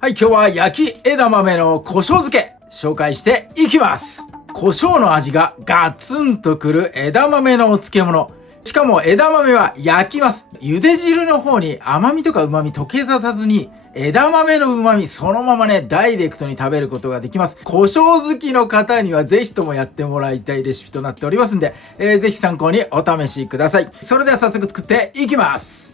はい、今日は焼き枝豆の胡椒漬け紹介していきます。胡椒の味がガツンとくる枝豆のお漬物。しかも枝豆は焼きます。茹で汁の方に甘みとか旨味溶け出さずに枝豆の旨味そのままねダイレクトに食べることができます。胡椒好きの方にはぜひともやってもらいたいレシピとなっておりますんで、ぜひ参考にお試しください。それでは早速作っていきます。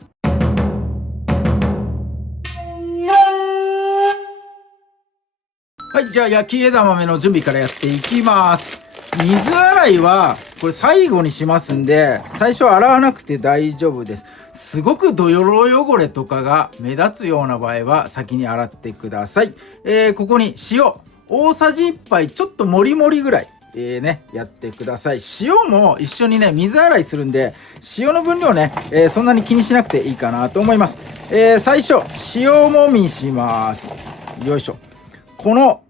はい、じゃあ焼き枝豆の準備からやっていきます。水洗いはこれ最後にしますんで、最初洗わなくて大丈夫です。すごく泥汚れとかが目立つような場合は先に洗ってください。ここに塩大さじ1杯ちょっともりもりぐらいやってください。塩も一緒にね水洗いするんで、塩の分量ね、そんなに気にしなくていいかなと思います。最初塩もみします。よいしょ。この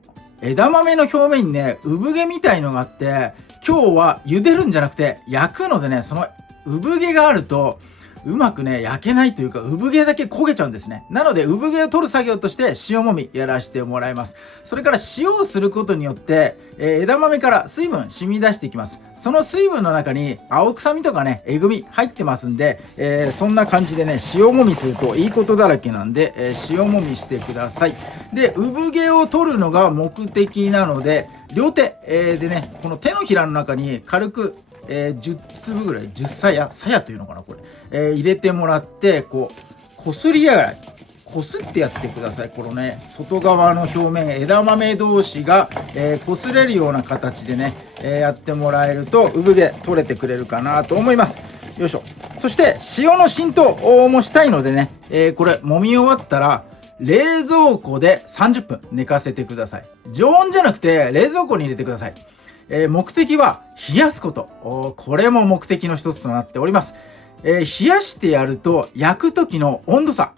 枝豆の表面にね産毛みたいのがあって、今日は茹でるんじゃなくて焼くのでね、その産毛があるとうまくね焼けないというか、産毛だけ焦げちゃうんですね。なので産毛を取る作業として塩もみやらせてもらいます。それから塩をすることによって、枝豆から水分染み出していきます。その水分の中に青臭みとかねえぐみ入ってますんで、そんな感じでね塩もみするといいことだらけなんで、塩もみしてください。で産毛を取るのが目的なので、両手、でねこの手のひらの中に軽く10粒ぐらい、10鞘というのかなこれ、入れてもらって、こすり洗いこすってやってください。このね外側の表面枝豆同士がこすれるような形でね、やってもらえると産毛取れてくれるかなと思います。よいしょ。そして塩の浸透もしたいのでね、これ揉み終わったら冷蔵庫で30分寝かせてください。常温じゃなくて冷蔵庫に入れてください。目的は冷やすこと。これも目的の一つとなっております。冷やしてやると焼く時の温度差、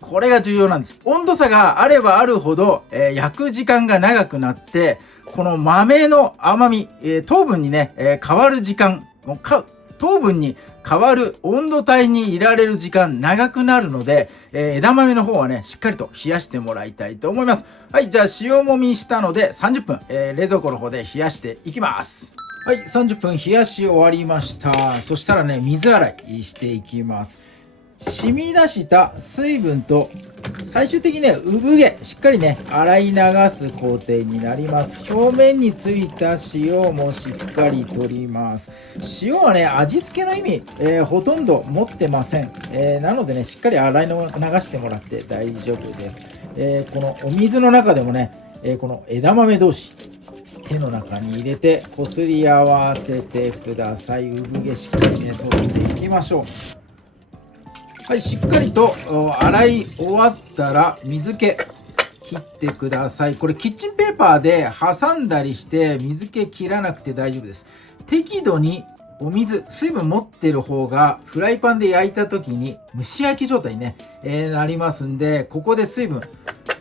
これが重要なんです。温度差があればあるほど、焼く時間が長くなって、この豆の甘み、糖分にね、変わる時間、糖分に変わる温度帯にいられる時間長くなるので、枝豆の方はねしっかりと冷やしてもらいたいと思います。はい、じゃあ塩もみしたので30分、冷蔵庫の方で冷やしていきます。はい、30分冷やし終わりました。そしたらね水洗いしていきます。染み出した水分と最終的にね産毛しっかりね洗い流す工程になります。表面についた塩もしっかり取ります。塩はね味付けの意味、ほとんど持ってません。なのでねしっかり洗い流してもらって大丈夫です。このお水の中でもね、この枝豆同士手の中に入れてこすり合わせてください。産毛しっかりね取っていきましょう。はい、しっかりと洗い終わったら水気切ってください。これキッチンペーパーで挟んだりして水気切らなくて大丈夫です。適度にお水、水分持ってる方がフライパンで焼いた時に蒸し焼き状態に、なりますんで、ここで水分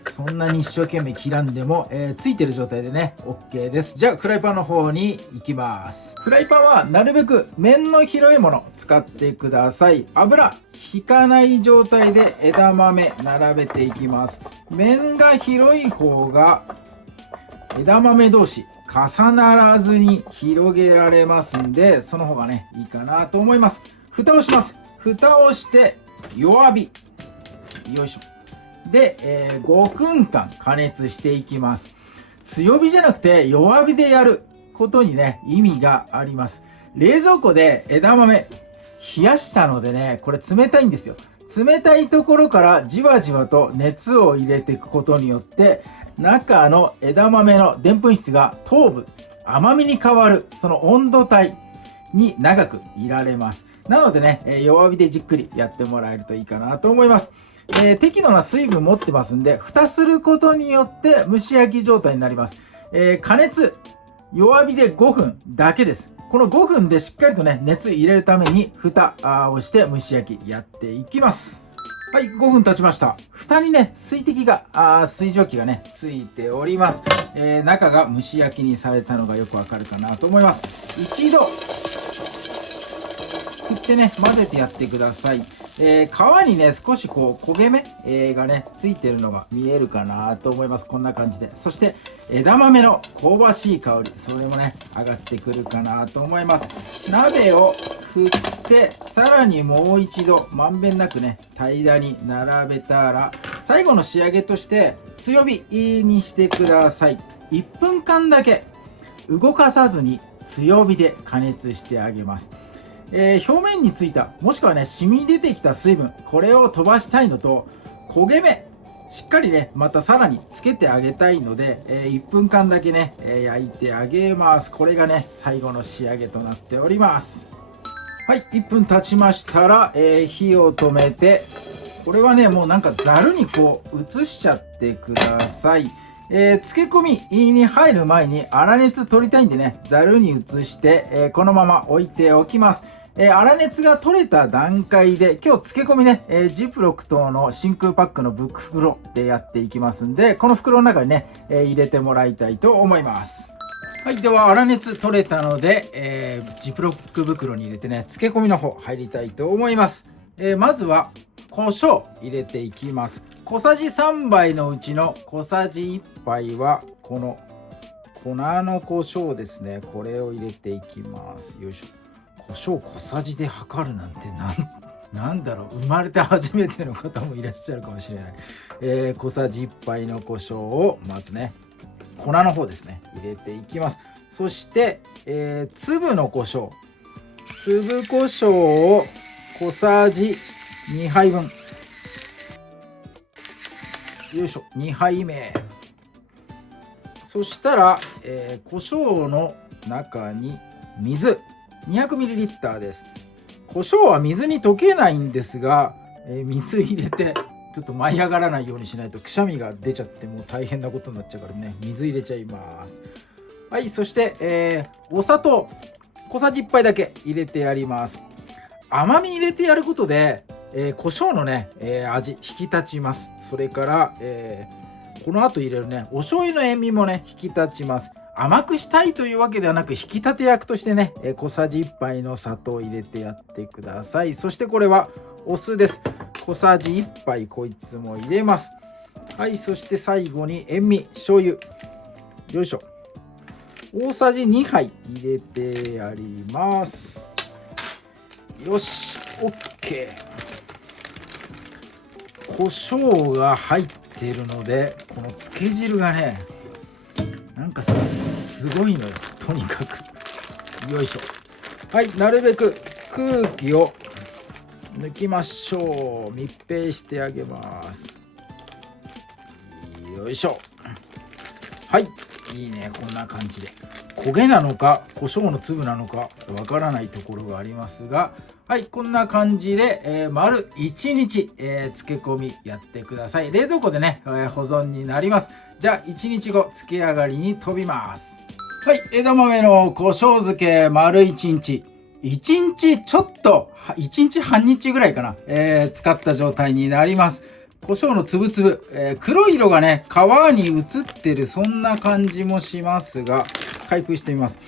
そんなに一生懸命切らんでも、ついてる状態でね OK です。じゃあフライパンの方に行きます。フライパンはなるべく面の広いもの使ってください。油引かない状態で枝豆並べていきます。面が広い方が枝豆同士重ならずに広げられますんで、その方がねいいかなと思います。蓋をします。蓋をして弱火、よいしょで、5分間加熱していきます。強火じゃなくて弱火でやることにね意味があります。冷蔵庫で枝豆冷やしたのでね、これ冷たいんですよ。冷たいところからじわじわと熱を入れていくことによって中の枝豆のでんぷん質が糖分、甘みに変わるその温度帯に長くいられます。なのでね、弱火でじっくりやってもらえるといいかなと思います。適度な水分持ってますんで、蓋することによって蒸し焼き状態になります。加熱弱火で5分だけです。この5分でしっかりとね熱入れるために蓋をして蒸し焼きやっていきます。はい、5分経ちました。蓋にね水滴が水蒸気がねついております。中が蒸し焼きにされたのがよくわかるかなと思います。一度振ってね混ぜてやってください。皮にね少しこう焦げ目、がねついてるのが見えるかなと思います。こんな感じで、そして枝豆の香ばしい香り、それもね上がってくるかなと思います。鍋を振ってさらにもう一度まんべんなくね平らに並べたら、最後の仕上げとして強火にしてください。1分間だけ動かさずに強火で加熱してあげます。表面についた、もしくはね染み出てきた水分、これを飛ばしたいのと、焦げ目しっかりねまたさらにつけてあげたいので、1分間だけね、焼いてあげます。これがね最後の仕上げとなっております。はい、1分経ちましたら、火を止めて、これはねもうなんかざるにこう移しちゃってください。漬け込みに入る前に粗熱取りたいんでね、ざるに移して、このまま置いておきます。粗熱が取れた段階で、今日漬け込みね、ジップロック等の真空パックの袋でやっていきますんで、この袋の中にね、入れてもらいたいと思います。はい、では粗熱取れたので、ジップロック袋に入れてね、漬け込みの方入りたいと思います。まずは胡椒入れていきます。小さじ3杯のうちの小さじ1杯はこの粉の胡椒ですね。これを入れていきます。よいしょ。胡椒小さじで測るなんてなんだろう、生まれて初めての方もいらっしゃるかもしれない。小さじ1杯の胡椒をまずね、粉の方ですね入れていきます。そして、粒の胡椒、粒胡椒を小さじ2杯分、よいしょ、2杯目。そしたら、胡椒の中に水 200ml です。胡椒は水に溶けないんですが、水入れてちょっと舞い上がらないようにしないとくしゃみが出ちゃってもう大変なことになっちゃうからね、水入れちゃいます。はい、そして、お砂糖小さじ1杯だけ入れてやります。甘み入れてやることで、胡椒のね、味引き立ちます。それから、この後入れるねお醤油の塩味もね引き立ちます。甘くしたいというわけではなく、引き立て役としてね、小さじ1杯の砂糖を入れてやってください。そしてこれはお酢です。小さじ1杯こいつも入れます。はい、そして最後に塩味醤油、よいしょ、大さじ2杯入れてやります。よし、 OK。 胡椒が入っているので、この漬け汁がねなんかすごいのよ、とにかく。よいしょ。はい、なるべく空気を抜きましょう。密閉してあげます。よいしょ。はい、いいね、こんな感じで。焦げなのか胡椒の粒なのかわからないところがありますが、はい、こんな感じで、丸1日、漬け込みやってください。冷蔵庫でね、保存になります。じゃあ1日後漬け上がりに飛びます。はい、枝豆の胡椒漬け丸1日、1日ちょっと1日半日ぐらいかな、使った状態になります。胡椒のつぶつぶ、黒い色がね皮に映ってる、そんな感じもしますが、開封してみます。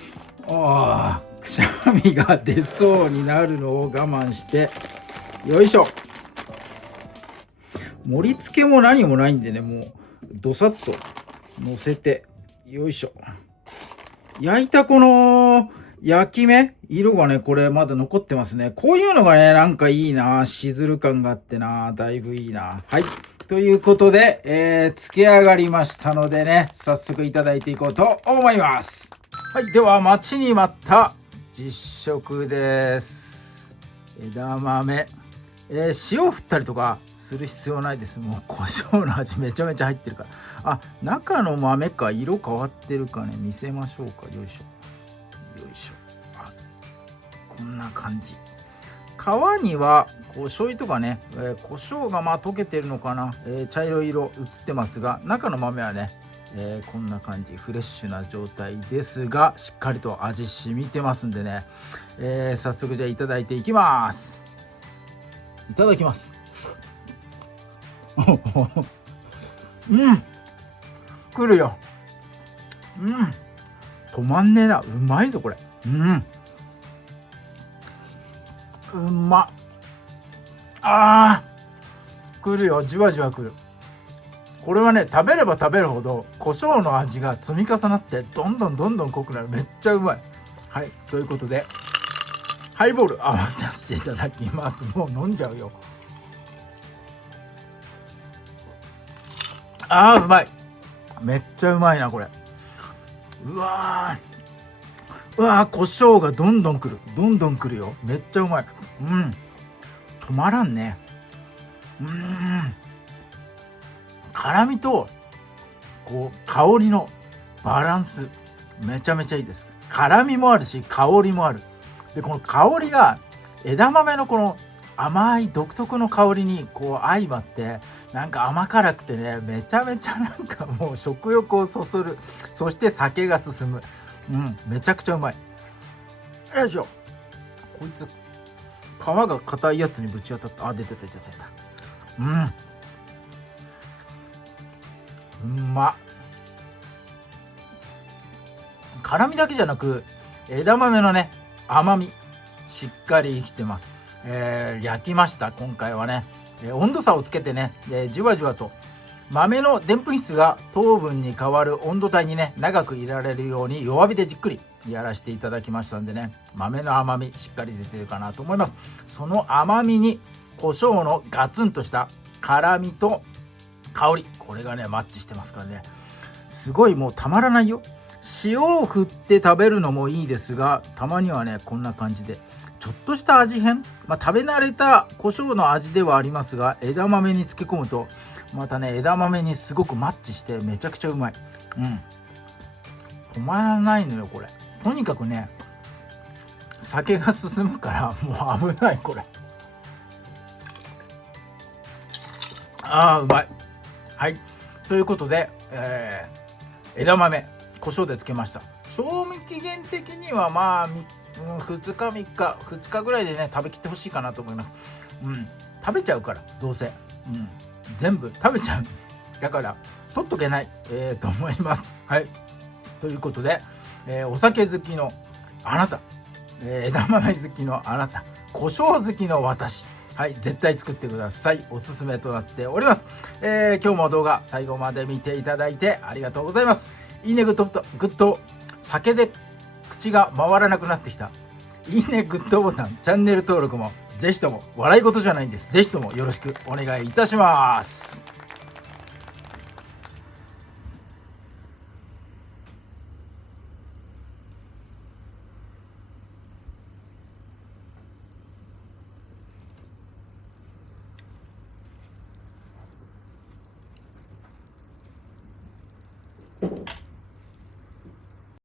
くしゃみが出そうになるのを我慢して、よいしょ。盛り付けも何もないんでね、もうどさっと乗せて、よいしょ。焼いたこの焼き目、色がねこれまだ残ってますね。こういうのがねなんかいいな、しずる感があってな、だいぶいいな。はい、ということで、漬け上がりましたのでね、早速いただいていこうと思います。はい、では待ちに待った実食です。枝豆、塩振ったりとかする必要ないです。もう胡椒の味めちゃめちゃ入ってるから。中の豆か、色変わってるかね、見せましょうか。よいしょよいしょ。こんな感じ。皮にはこう醤油とかね、胡椒が溶けてるのかな、茶色い色映ってますが、中の豆はね、こんな感じ、フレッシュな状態ですが、しっかりと味染みてますんでね、早速じゃあいただいていきます。いただきます。来るよ。止まんねえな。うまいぞこれ。うまっ。あくるよ、じわじわくる。これはね、食べれば食べるほど胡椒の味が積み重なってどんどん濃くなる。めっちゃうまい。はい、ということでハイボール合わせさせていただきます。もう飲んじゃうよ。うまい。めっちゃうまいなこれ。うわ胡椒がどんどんくるよ。めっちゃうまい。止まらんね。辛みとこう香りのバランスめちゃめちゃいいです。辛みもあるし香りもある。でこの香りが枝豆のこの甘い独特の香りにこう相まってなんか甘辛くてね、めちゃめちゃなんかもう食欲をそそる。そして酒が進む。めちゃくちゃうまい。よいしょ。こいつ皮が硬いやつにぶち当たった。出てた。うまっ。辛みだけじゃなく枝豆のね甘みしっかり生きてます。焼きました今回はね。温度差をつけてね、じわじわと豆のでんぷん質が糖分に変わる温度帯にね長くいられるように弱火でじっくりやらせていただきましたんでね、豆の甘みしっかり出てるかなと思います。その甘みに胡椒のガツンとした辛みと香り、これがねマッチしてますからね、すごいもうたまらないよ。塩を振って食べるのもいいですが、たまにはねこんな感じでちょっとした味変、食べ慣れた胡椒の味ではありますが、枝豆に漬け込むとまたね枝豆にすごくマッチしてめちゃくちゃうまい。止まらないのよこれ。とにかくね酒が進むからもう危ないこれ。うまい。はい、ということで、枝豆胡椒で漬けました。賞味期限的には2日3日ぐらいでね食べきってほしいかなと思います。食べちゃうからどうせ、全部食べちゃうだから取っとけない、と思います。はい、ということで、お酒好きのあなた、枝豆好きのあなた、胡椒好きの私、はい、絶対作ってください。おすすめとなっております。今日も動画最後まで見ていただいてありがとうございます。いいね、グッド、酒で口が回らなくなってきた。いいね、グッドボタン、チャンネル登録もぜひとも、笑い事じゃないんです。ぜひともよろしくお願いいたします。